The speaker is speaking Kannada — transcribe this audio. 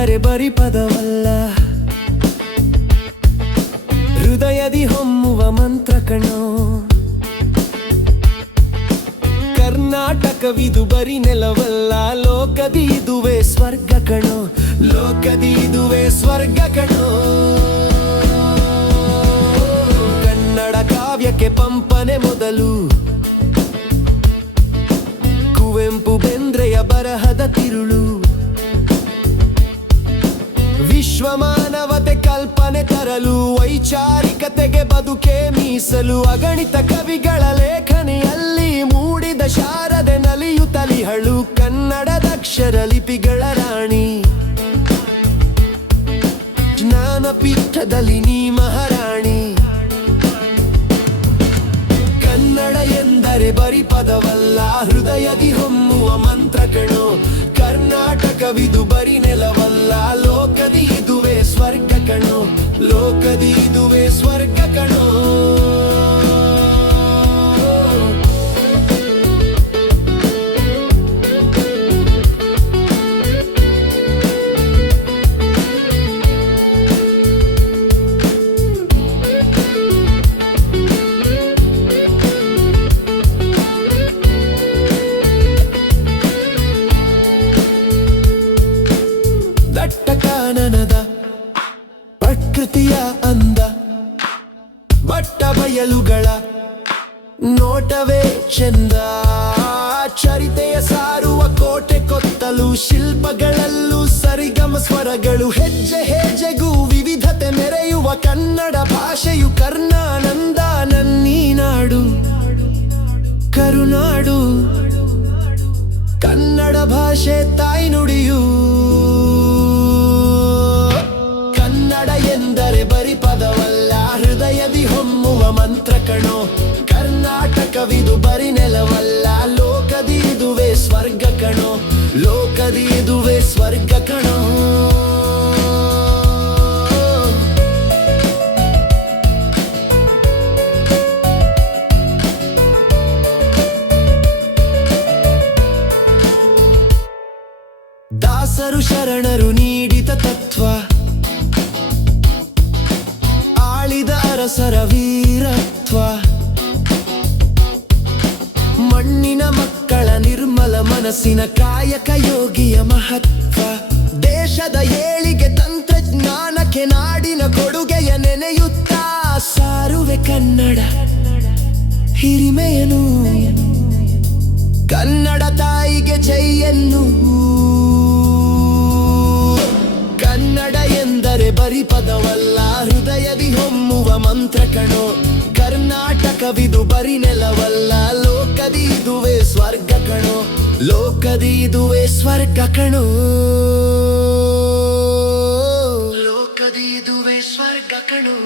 ಎಂದರೆ ಬರಿ ಪದವಲ್ಲ, ಹೃದಯದಿ ಹೊಮ್ಮುವ ಮಂತ್ರ ಕಣೋ. ಕರ್ನಾಟಕವಿದು ಬರಿ ನೆಲವಲ್ಲ, ಲೋಕದಿ ಇದುವೇ ಸ್ವರ್ಗ ಕಣೋ, ಲೋಕದಿ ಇದುವೇ ಸ್ವರ್ಗ ಕಣೋ. ಕನ್ನಡ ಕಾವ್ಯಕ್ಕೆ ಪಂಪನೆ ಮೊದಲು, ಕುವೆಂಪು ಬೇಂದ್ರೆಯ ಬರಹದ ತಿರುಳು. ವಿಶ್ವ ಮಾನವತೆ ಕಲ್ಪನೆ ತರಲು, ವೈಚಾರಿಕತೆಗೆ ಬದುಕೆ ಮೀಸಲು. ಅಗಣಿತ ಕವಿಗಳ ಲೇಖನಿಯಲ್ಲಿ ಮೂಡಿದ ಶಾರದೆ ನಲಿಯುತ್ತಲಿಹಳು, ಕನ್ನಡದ ಅಕ್ಷರ ಲಿಪಿಗಳ ರಾಣಿ. ಜ್ಞಾನಪೀಠದಲ್ಲಿ ನೀ ಮಹಾರಾಣಿ. ಕನ್ನಡ ಎಂದರೆ ಬರಿ ಪದವಲ್ಲ, ಹೃದಯದಿ ಹೊಮ್ಮುವ ಮಂತ್ರ ಕಣೋ. ಕರ್ನಾಟಕವಿದು ಬರಿ ನೆಲವಲ್ಲ, ಲೋಕದಿ ಇದುವೇ ಸ್ವರ್ಗ ಕಣೋ, ಲೋಕದಿ ಇದುವೇ ಸ್ವರ್ಗ ಕಣೋ. ಕಾನನದ ಪ್ರಕೃತಿಯ ಅಂದ, ಬಟ್ಟ ಬಯಲುಗಳ ನೋಟವೇ ಚಂದ. ಚರಿತೆಯ ಸಾರುವ ಕೋಟೆ ಕೊತ್ತಲು, ಶಿಲ್ಪಗಳಲ್ಲೂ ಸರಿಗಮ ಸ್ವರಗಳು. ಹೆಜ್ಜೆ ಹೆಜ್ಜೆಗೂ ವಿವಿಧತೆ ಮೆರೆಯುವ ಕನ್ನಡ ಭಾಷೆಯು ಕರ್ನಾನಂದ. ನನ್ನೀ ನಾಡು ಕರುನಾಡು, ಕನ್ನಡ ಭಾಷೆ ತಾಯ್ನುಡಿಯು. ಎಂದರೆ ಬರಿ ಪದವಲ್ಲ, ಹೃದಯದಿ ಹೊಮ್ಮುವ ಮಂತ್ರ ಕಣೋ. ಕರ್ನಾಟಕವಿದು ಬರಿ ನೆಲವಲ್ಲ, ಲೋಕದಿ ಇದುವೇ ಸ್ವರ್ಗ ಕಣೋ, ಲೋಕದಿ ಇದುವೇ ಸ್ವರ್ಗ ಕಣೋ. ದಾಸರು ಶರಣರು ನೀಡಿದ ತತ್ವ, ಆಳಿದ ಅರಸರ ವೀರತ್ವ. ಮಣ್ಣಿನ ಮಕ್ಕಳ ನಿರ್ಮಲ ಮನಸ್ಸಿನ ಕಾಯಕ ಯೋಗಿಯ ಮಹತ್ವ. ದೇಶದ ಏಳಿಗೆ ತಂತ್ರಜ್ಞಾನಕ್ಕೆ ನಾಡಿನ ಕೊಡುಗೆಯ ನೆನೆಯುತ್ತಾ, ಸಾರುವೆ ಕನ್ನಡ ಹಿರಿಮೆಯನು. ಕನ್ನಡ ತಾಯಿಗೆ ಜೈಯನ್ನು. ಕನ್ನಡ ಎಂದರೆ ಬರಿ ಪದವಲ್ಲ, ಹೃದಯದಿ ಹೊಮ್ಮುವ ಮಂತ್ರ ಕಣೋ. ಕರ್ನಾಟಕವಿದು ಬರಿ ನೆಲವಲ್ಲ, ಲೋಕದಿ ಇದುವೇ ಸ್ವರ್ಗ ಕಣೋ, ಲೋಕದಿ ಇದುವೇ ಸ್ವರ್ಗ ಕಣೋ, ಲೋಕದಿ ಇದುವೇ ಸ್ವರ್ಗ ಕಣೋ.